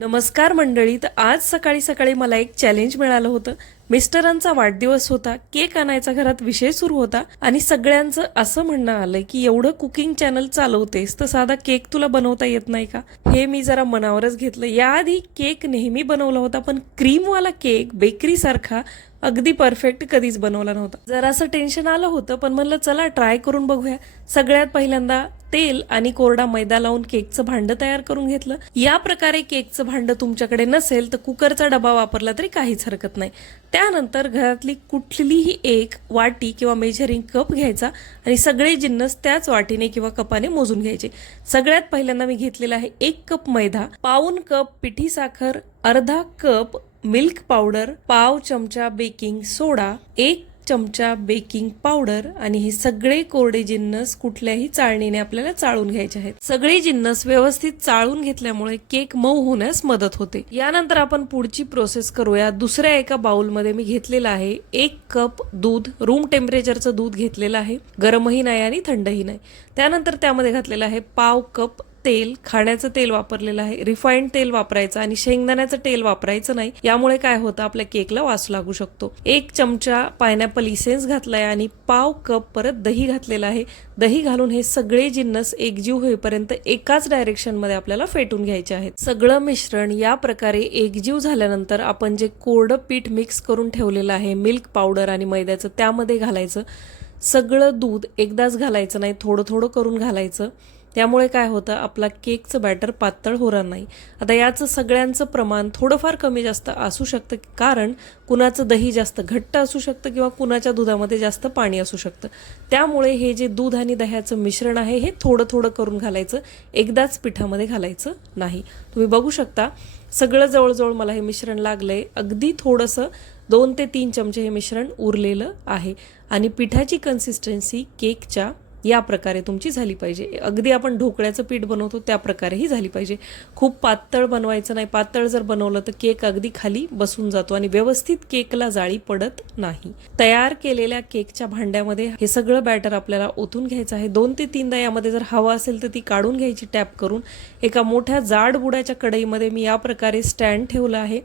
नमस्कार मंडळी तर आज सकाळी सकाळी मला एक चॅलेंज मिळालं होतं. मिस्टरांचा वाढदिवस होता केक आणायचा घरात विषय सुरू होता आणि सगळ्यांचं असं म्हणणं आलंय की एवढं कुकिंग चॅनल चालवतेस तर साधा केक तुला बनवता येत नाही का? हे मी जरा मनावरच घेतलं. याआधी केक नेहमी बनवला होता पण क्रीमवाला केक बेकरीसारखा अगदी परफेक्ट कधीच बनवला नव्हता. जरासं टेन्शन आलं होतं पण म्हणलं चला ट्राय करून बघूया. सगळ्यात पहिल्यांदा तेल आणि कोरडा मैदा लावून केकचं भांडं तयार करून घेतलं. या प्रकारे केकचं भांडं तुमच्याकडे नसेल तर कुकरचा डबा वापरला तरी काहीच हरकत नाही. त्यानंतर घरातली कुठलीही एक वाटी किंवा मेजरिंग कप घ्यायचा आणि सगळे जिन्नस त्याच वाटीने किंवा कपाने मोजून घ्यायचे. सगळ्यात पहिल्यांदा मी घेतलेला आहे एक कप मैदा पाऊन कप पिठी साखर अर्धा कप मिल्क पावडर पाव चमचा बेकिंग सोडा एक चमचा बेकिंग पावडर आणि हे सगळे कोरडे जिन्नस कुठल्याही चाळणीने आपल्याला चाळून घ्यायचे आहेत. सगळे जिन्नस व्यवस्थित चाळून घेतल्यामुळे केक मऊ होण्यास मदत होते. यानंतर आपण पुढची प्रोसेस करूया. दुसऱ्या एका बाउलमध्ये मी घेतलेला आहे एक कप दूध रूम टेम्परेचरचं दूध घेतलेलं आहे. गरमही नाही आणि थंडही नाही. त्यानंतर त्यामध्ये घातलेलं आहे पाव कप तेल खाण्याचं तेल वापरलेलं आहे. रिफाईंड तेल वापरायचं आणि शेंगदाण्याचं तेल वापरायचं नाही यामुळे काय होतं? आपल्या केकला वास लागू शकतो. एक चमचा पायनॅपल इसेन्स घातलाय आणि पाव कप परत दही घातलेलं आहे. दही घालून हे सगळे जिन्नस एकजीव होईपर्यंत एकाच डायरेक्शनमध्ये आपल्याला फेटून घ्यायचे आहेत. सगळं मिश्रण या प्रकारे एकजीव झाल्यानंतर आपण जे कोरडं पीठ मिक्स करून ठेवलेलं आहे मिल्क पावडर आणि मैद्याचं त्यामध्ये घालायचं. सगळं दूध एकदाच घालायचं नाही थोडं थोडं करून घालायचं. त्यामुळे काय होतं आपला केकचं बॅटर पातळ होणार नाही. आता याचं सगळ्यांचं प्रमाण थोडंफार कमी जास्त असू शकतं कारण कुणाचं दही जास्त घट्ट असू शकतं किंवा कुणाच्या दुधामध्ये जास्त पाणी असू शकतं. त्यामुळे हे जे दूध आणि दह्याचं मिश्रण आहे हे थोडं थोडं करून घालायचं. एकदाच पिठामध्ये घालायचं नाही. तुम्ही बघू शकता सगळं जवळजवळ मला हे मिश्रण लागलंय. अगदी थोडंसं दोन ते तीन चमचे हे मिश्रण उरलेलं आहे. आणि पिठाची कन्सिस्टन्सी केकच्या या प्रकारे तुमची झाली पाहिजे. अगदी आपण ढोकळ्याचं पीठ बनवतो त्या प्रकारेही झाली पाहिजे. खूप पातळ बनवायचं नाही. पातळ जर बनवलं तर केक अगदी खाली बसून जातो आणि व्यवस्थित केकला जाळी पडत नाही. तयार केलेल्या केकच्या भांड्यामध्ये हे सगळं बॅटर आपल्याला ओतून घ्यायचं आहे. दोन ते तीनदा यामध्ये जर हवा असेल तर ती काढून घ्यायची टॅप करून. एका मोठ्या जाड बुडाच्या कढईमध्ये मी या प्रकारे स्टँड ठेवलं आहे.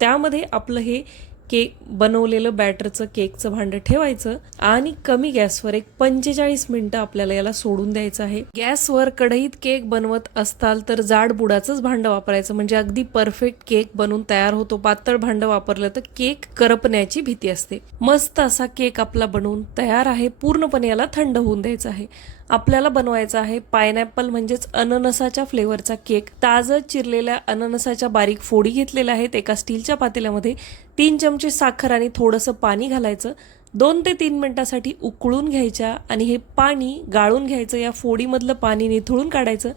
त्यामध्ये आपलं हे केक बनवलेलं बॅटरचं केकचं भांडं ठेवायचं आणि कमी गॅसवर एक पंचेचाळीस मिनिटं आपल्याला याला सोडून द्यायचं आहे. गॅसवर कढईत केक बनवत असताल तर जाड बुडाचंच भांडं वापरायचं. म्हणजे अगदी परफेक्ट केक बनून तयार होतो. पातळ भांडं वापरलं तर केक करपण्याची भीती असते. मस्त असा केक आपला बनवून तयार आहे. पूर्णपणे याला थंड होऊन द्यायचं आहे. आपल्याला बनवायचा आहे पायनॅपल म्हणजेच अननसाच्या फ्लेवरचा केक. ताजं चिरलेल्या अननसाच्या बारीक फोडी घेतलेल्या आहेत. एका स्टीलच्या पातेल्यामध्ये तीन चमचे साखर आणि थोडंसं पाणी घालायचं. दोन ते तीन मिनटासाठी उकळून घ्यायच्या आणि हे पाणी गाळून घ्यायचं. या फोडीमधलं पाणी निथळून काढायचं.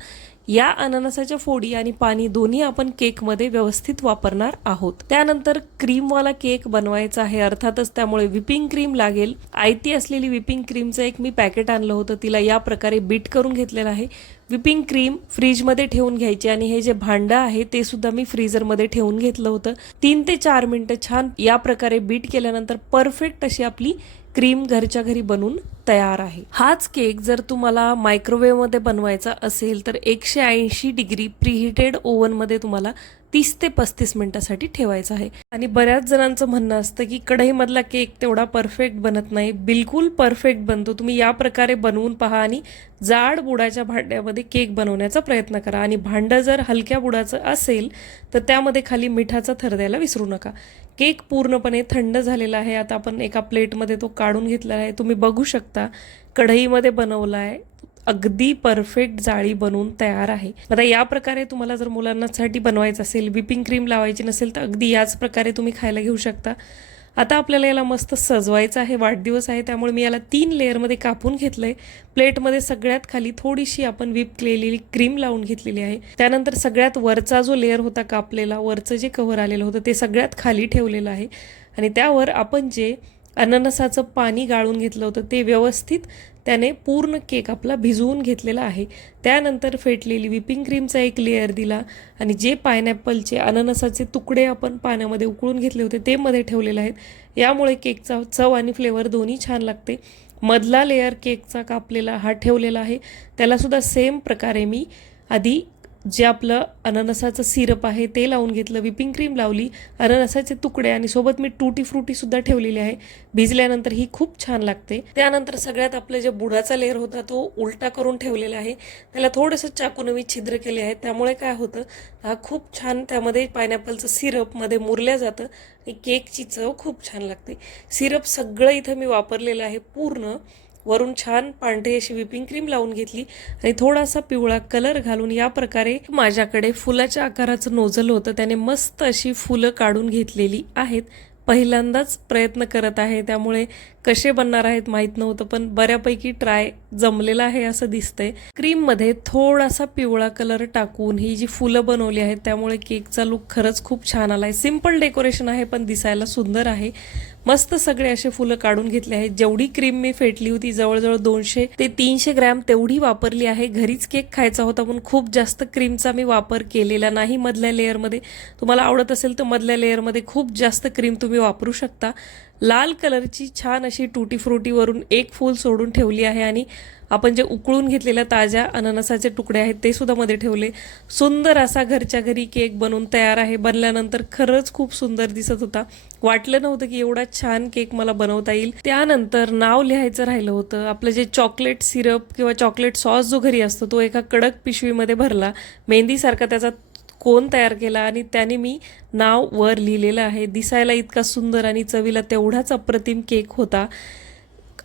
या अननसाच्या फोडी आणि पाणी दोन्ही आपण केकमध्ये व्यवस्थित वापरणार आहोत. त्यानंतर क्रीमवाला केक बनवायचा आहे. अर्थातच त्यामुळे विपिंग क्रीम लागेल. आयती असलेली विपिंग क्रीमचं एक मी पॅकेट आणलं होतं. तिला या प्रकारे बीट करून घेतलेलं आहे. विपिंग क्रीम फ्रीजमध्ये ठेवून घ्यायची आणि हे जे भांडं आहे ते सुद्धा मी फ्रीजरमध्ये ठेवून घेतलं होतं. तीन ते चार मिनटं छान या प्रकारे बीट केल्यानंतर परफेक्ट अशी आपली क्रीम घरच्या घरी बनवून तयार आहे. हाच केक जर तुम्हाला मायक्रोवेव्हमध्ये बनवायचा असेल तर एकशे ऐंशी डिग्री प्रीहिटेड ओव्हनमध्ये तुम्हाला तीस ते पस्तीस मिनटासाठी ठेवायचं आहे. आणि बऱ्याच जणांचं म्हणणं असतं की कढईमधला केक तेवढा परफेक्ट बनत नाही. बिलकुल परफेक्ट बनतो. तुम्ही या प्रकारे बनवून पहा आणि जाड बुडाच्या भांड्यामध्ये केक बनवण्याचा प्रयत्न करा. आणि भांडं जर हलक्या बुडाचं असेल तर त्यामध्ये खाली मिठाचा थर द्यायला विसरू नका. केक पूर्णपणे थंड झालेला आहे. आता आपण एका प्लेटमध्ये तो काढून घेतला आहे. तुम्ही बघू शकता कढईमध्ये बनवला आहे अगदी परफेक्ट जाळी बनवून तयार आहे. आता या प्रकारे तुम्हाला जर मुलांसाठी बनवायचं असेल विपिंग क्रीम लावायची नसेल तर अगदी याच प्रकारे तुम्ही खायला घेऊ शकता. आता आपल्याला याला मस्त सजवायचं आहे वाढदिवस आहे त्यामुळे मी याला तीन लेअरमध्ये कापून घेतलंय. प्लेटमध्ये सगळ्यात खाली थोडीशी आपण विप केलेली क्रीम लावून घेतलेली आहे. त्यानंतर सगळ्यात वरचा जो लेअर होता कापलेला वरचं जे कव्हर आलेलं होतं ते सगळ्यात खाली ठेवलेलं आहे. आणि त्यावर आपण जे अननसाचं पाणी गाळून घेतलं होतं. ते व्यवस्थित त्याने पूर्ण केक आपला भिजवून घेतलेला आहे. त्यानंतर फेटलेली व्हिपिंग क्रीमचा एक लेअर दिला आणि जे पायनॅपलचे अननसाचे तुकडे आपण पाण्यामध्ये उकळून घेतले होते ते मध्ये ठेवलेले आहेत. यामुळे केकचा चव आणि फ्लेवर दोन्ही छान लागते. मधला लेअर केकचा कापलेला हा ठेवलेला आहे. त्यालासुद्धा सेम प्रकारे मी आधी जे आपलं अननसाचं सिरप आहे ते लावून घेतलं विपिंग क्रीम लावली अननसाचे तुकडे आणि सोबत मी टूटी फ्रुटीसुद्धा ठेवलेली आहे. भिजल्यानंतर ही खूप छान लागते. त्यानंतर सगळ्यात आपलं जे बुडाचा लेअर होता तो उलटा करून ठेवलेला आहे. त्याला थोडंसं चाकून मी छिद्र केले आहे. त्यामुळे काय होतं हा खूप छान त्यामध्ये पायनॅपलचं सिरपमध्ये मुरल्या जातं. आणि केकची चव खूप छान लागते. सिरप सगळं इथं मी वापरलेलं आहे पूर्ण. वरून छान पांढरी अशी विपिंग क्रीम लावून घेतली आणि थोडासा पिवळा कलर घालून या प्रकारे माझ्याकडे फुलाच्या आकाराचं नोजल होतं. त्याने मस्त अशी फुलं काढून घेतलेली आहेत. पहिल्यांदाच प्रयत्न करत आहे. त्यामुळे कसे बनणार आहेत माहीत नव्हतं पण बऱ्यापैकी ट्राय जमलेला आहे असं दिसतंय. क्रीममध्ये थोडासा पिवळा कलर टाकून ही जी फुलं बनवली आहेत त्यामुळे केकचा लुक खरंच खूप छान आला आहे सिंपल डेकोरेशन आहे पण दिसायला सुंदर आहे. मस्त सगळे असे फुलं काढून घेतले आहेत. जेवढी क्रीम मी फेटली होती जवळजवळ दोनशे ते तीनशे ग्रॅम तेवढी वापरली आहे. घरीच केक खायचा होता पण खूप जास्त क्रीमचा मी वापर केलेला नाही मधल्या लेअरमध्ये तुम्हाला आवडत असेल तर मधल्या लेअरमध्ये खूप जास्त क्रीम तुम्ही वापरू शकता. लाल कलरची छान अशी टुटी फ्रुटीवरून एक फूल सोडून ठेवली आहे आणि आपण जे उकळून घेतलेल्या ताज्या अननसाचे तुकडे आहेत ते सुद्धा मध्ये ठेवले. सुंदर असा घरच्या घरी केक बनवून तयार आहे. बनल्यानंतर खरंच खूप सुंदर दिसत होता. वाटलं नव्हतं की एवढा छान केक मला बनवता येईल. त्यानंतर नाव लिहायचं राहिलं होतं. आपलं जे चॉकलेट सिरप किंवा चॉकलेट सॉस जो घरी असतो तो एका कडक पिशवीमध्ये भरला. मेहंदीसारखा त्याचा कोण तयार केला आणि त्याने मी नाव वर लिहिलेलं आहे. दिसायला इतका सुंदर आणि चवीला तेवढाच अप्रतिम केक होता.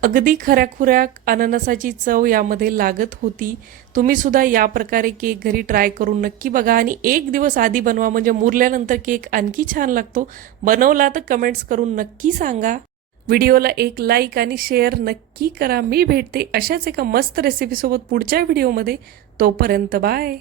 अगदी खऱ्याखुऱ्या अननसाची चव यामध्ये लागत होती. तुम्ही सुद्धा या प्रकारे केक घरी ट्राय करून नक्की बघा आणि एक दिवस आधी बनवा. म्हणजे मुरल्यानंतर केक आणखी छान लागतो. बनवला तर कमेंट्स करून नक्की सांगा. व्हिडिओला एक लाईक आणि शेअर नक्की करा. मी भेटते अशाच एका मस्त रेसिपीसोबत पुढच्या व्हिडिओमध्ये. तोपर्यंत बाय